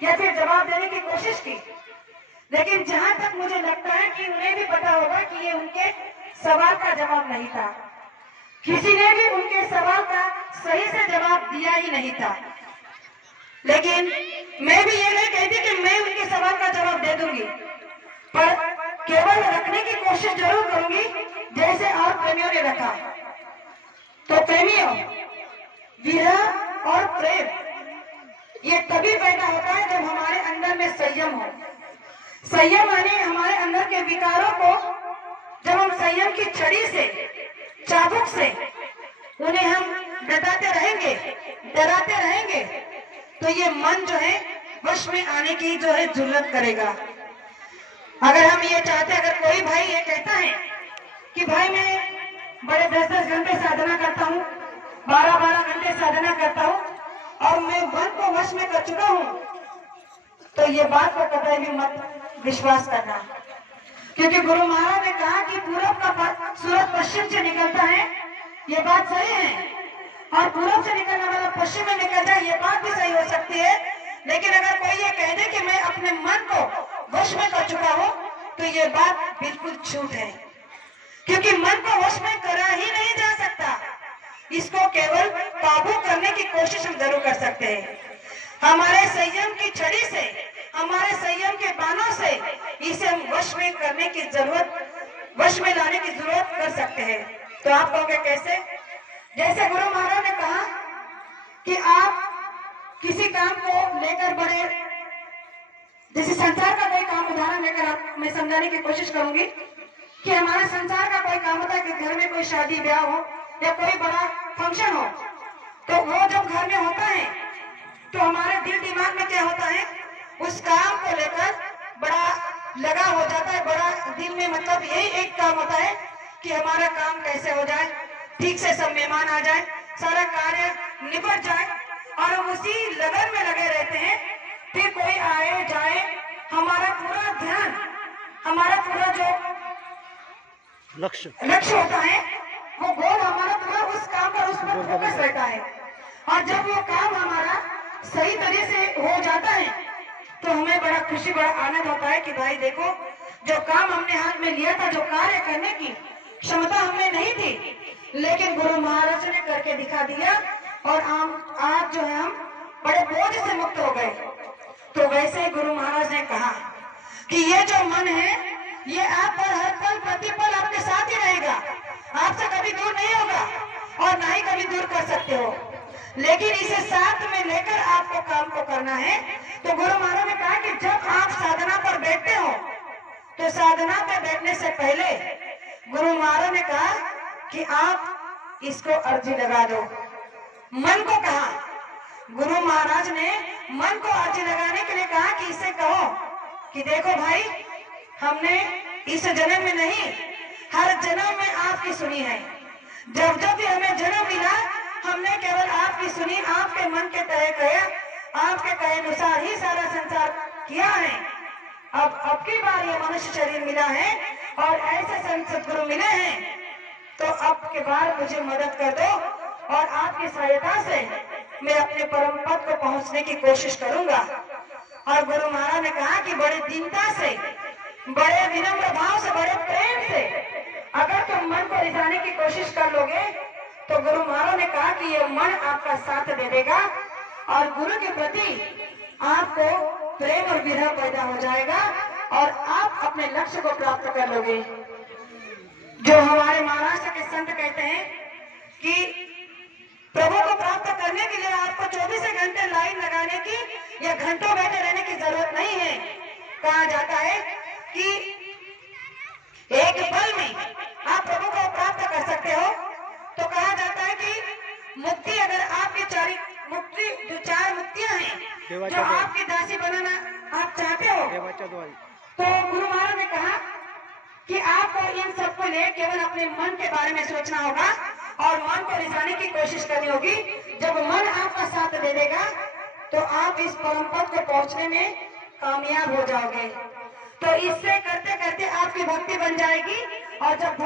या फिर जवाब देने की कोशिश की, लेकिन जहां तक मुझे लगता है कि उन्हें भी पता होगा कि ये उनके सवाल का जवाब नहीं था। किसी ने भी उनके सवाल का सही से जवाब दिया ही नहीं था। लेकिन मैं भी ये नहीं कहती कि मैं उनके सवाल का जवाब दे दूंगी, पर केवल रखने की कोशिश जरूर करूंगी जैसे और प्रेमियों ने रखा। तो प्रेमियों, विरह और प्रेम ये तभी पैदा होता है जब हमारे अंदर में संयम हो। संयम माने हमारे अंदर के विकारों को जब हम संयम की छड़ी से, चाबुक से उन्हें हम डटाते रहेंगे, डराते रहेंगे, तो ये मन जो है वश में आने की जो है जुर्रत करेगा। अगर हम ये चाहते, अगर कोई भाई ये कहता है कि भाई मैं बड़े 10-10 घंटे साधना करता हूँ, 12-12 घंटे साधना करता हूँ और मैं मन को वश में कर चुका हूँ, तो ये बात को कभी भी मत विश्वास करना। क्योंकि गुरु महाराज ने कहा कि पूरब का सूरज पश्चिम से निकलता है, ये बात सही है, और पूरब से निकलने वाला पश्चिम में निकल जाए, ये बात भी सही हो सकती है। लेकिन अगर कोई ये कह दे कि मैं अपने मन को वश में कर चुका हूँ, तो ये बात बिल्कुल झूठ है। क्योंकि मन को वश में करा ही नहीं जा सकता, इसको केवल काबू करने की कोशिश हम जरूर कर सकते हैं। हमारे संयम की छड़ी से, हमारे संयम के बाणों से इसे हम वश में करने की जरूरत, वश में लाने की जरूरत कर सकते हैं। तो आप कहोगे कैसे? जैसे गुरु महाराज ने कहा कि आप किसी काम को लेकर बड़े, जैसे संसार का कोई काम उदाहरण लेकर आप मैं समझाने की कोशिश करूंगी कि हमारे संसार का कोई काम होता है कि घर में कोई शादी ब्याह हो या कोई बड़ा फंक्शन हो, तो वो जब घर में होता है तो हमारे दिल दिमाग में क्या होता है, उस काम को लेकर बड़ा लगा हो जाता है, बड़ा दिल में मतलब यही एक काम होता है कि हमारा काम कैसे हो जाए, ठीक से सब मेहमान आ जाए, सारा कार्य निपट जाए, और हम उसी लगन में लगे रहते हैं। फिर कोई आए जाए, हमारा पूरा ध्यान, हमारा पूरा जो लक्ष्य होता है वो गोल हमारा पूरा उस काम पर, उस पर फोकस रहता है। और जब वो काम हमारा सही तरीके से हो जाता है तो हमें बड़ा खुशी, बड़ा आनंद होता है कि भाई देखो, जो काम हमने हाथ में लिया था, जो कार्य करने की क्षमता हमें नहीं थी, लेकिन गुरु महाराज ने करके दिखा दिया और आज जो है हम बड़े बोझ से मुक्त हो गए। तो वैसे गुरु महाराज ने कहा कि ये जो मन है ये आप पर हर पल प्रतिपल आपके साथ ही रहेगा, आपसे कभी दूर नहीं होगा और ना ही कभी दूर कर सकते हो, लेकिन इसे साथ में लेकर आपको काम को करना है। तो गुरु महाराज ने कहा कि जब आप साधना पर बैठते हो तो साधना पर बैठने से पहले गुरु महाराज ने कहा कि आप इसको अर्जी लगा दो। मन को कहा, गुरु महाराज ने मन को अर्जी लगाने के लिए कहा कि इसे कहो कि देखो भाई, हमने इस जन्म में नहीं, हर जन्म में आपकी सुनी है। जब जब भी हमें जन्म मिला हमने केवल आपकी सुनी, आपके मन के तय कहे, आपके कहे अनुसार ही सारा संसार किया है। अब की बार ये मनुष्य शरीर मिला है और ऐसे संत सदगुरु मिले हैं, तो अब के बार मुझे मदद कर दो और आपकी सहायता से मैं अपने परम पद को पहुंचने की कोशिश करूंगा। और गुरु महाराज ने कहा कि बड़े दीनता से, बड़े विनम्र भाव से, बड़े प्रेम से अगर तुम मन को रिझाने की कोशिश कर लोगे तो गुरु महाराज ने कहा कि ये मन आपका साथ दे देगा और गुरु के प्रति आपको प्रेम और विरह पैदा हो जाएगा और आप अपने लक्ष्य को प्राप्त कर लोगे। जो हमारे महाराष्ट्र के संत कहते हैं कि प्रभु को प्राप्त करने के लिए आपको 24 घंटे लाइन लगाने की या घंटों बैठे रहने की जरूरत नहीं है। कहा जाता है कि एक पल में आप प्रभु को प्राप्त कर सकते हो। तो कहा जाता है कि मुक्ति, अगर आपकी जो चार मुक्तियां हैं जो आपकी दासी बनाना आप चाहते हो, तो गुरु महाराज ने कहा कि आपको इन सबको ले केवल अपने मन के बारे में सोचना होगा और मन को रिझाने की कोशिश करनी होगी। जब मन आपका साथ दे देगा तो आप इस परम पद को पहुंचने में कामयाब हो जाओगे। तो इससे करते करते आपकी भक्ति बन जाएगी और जब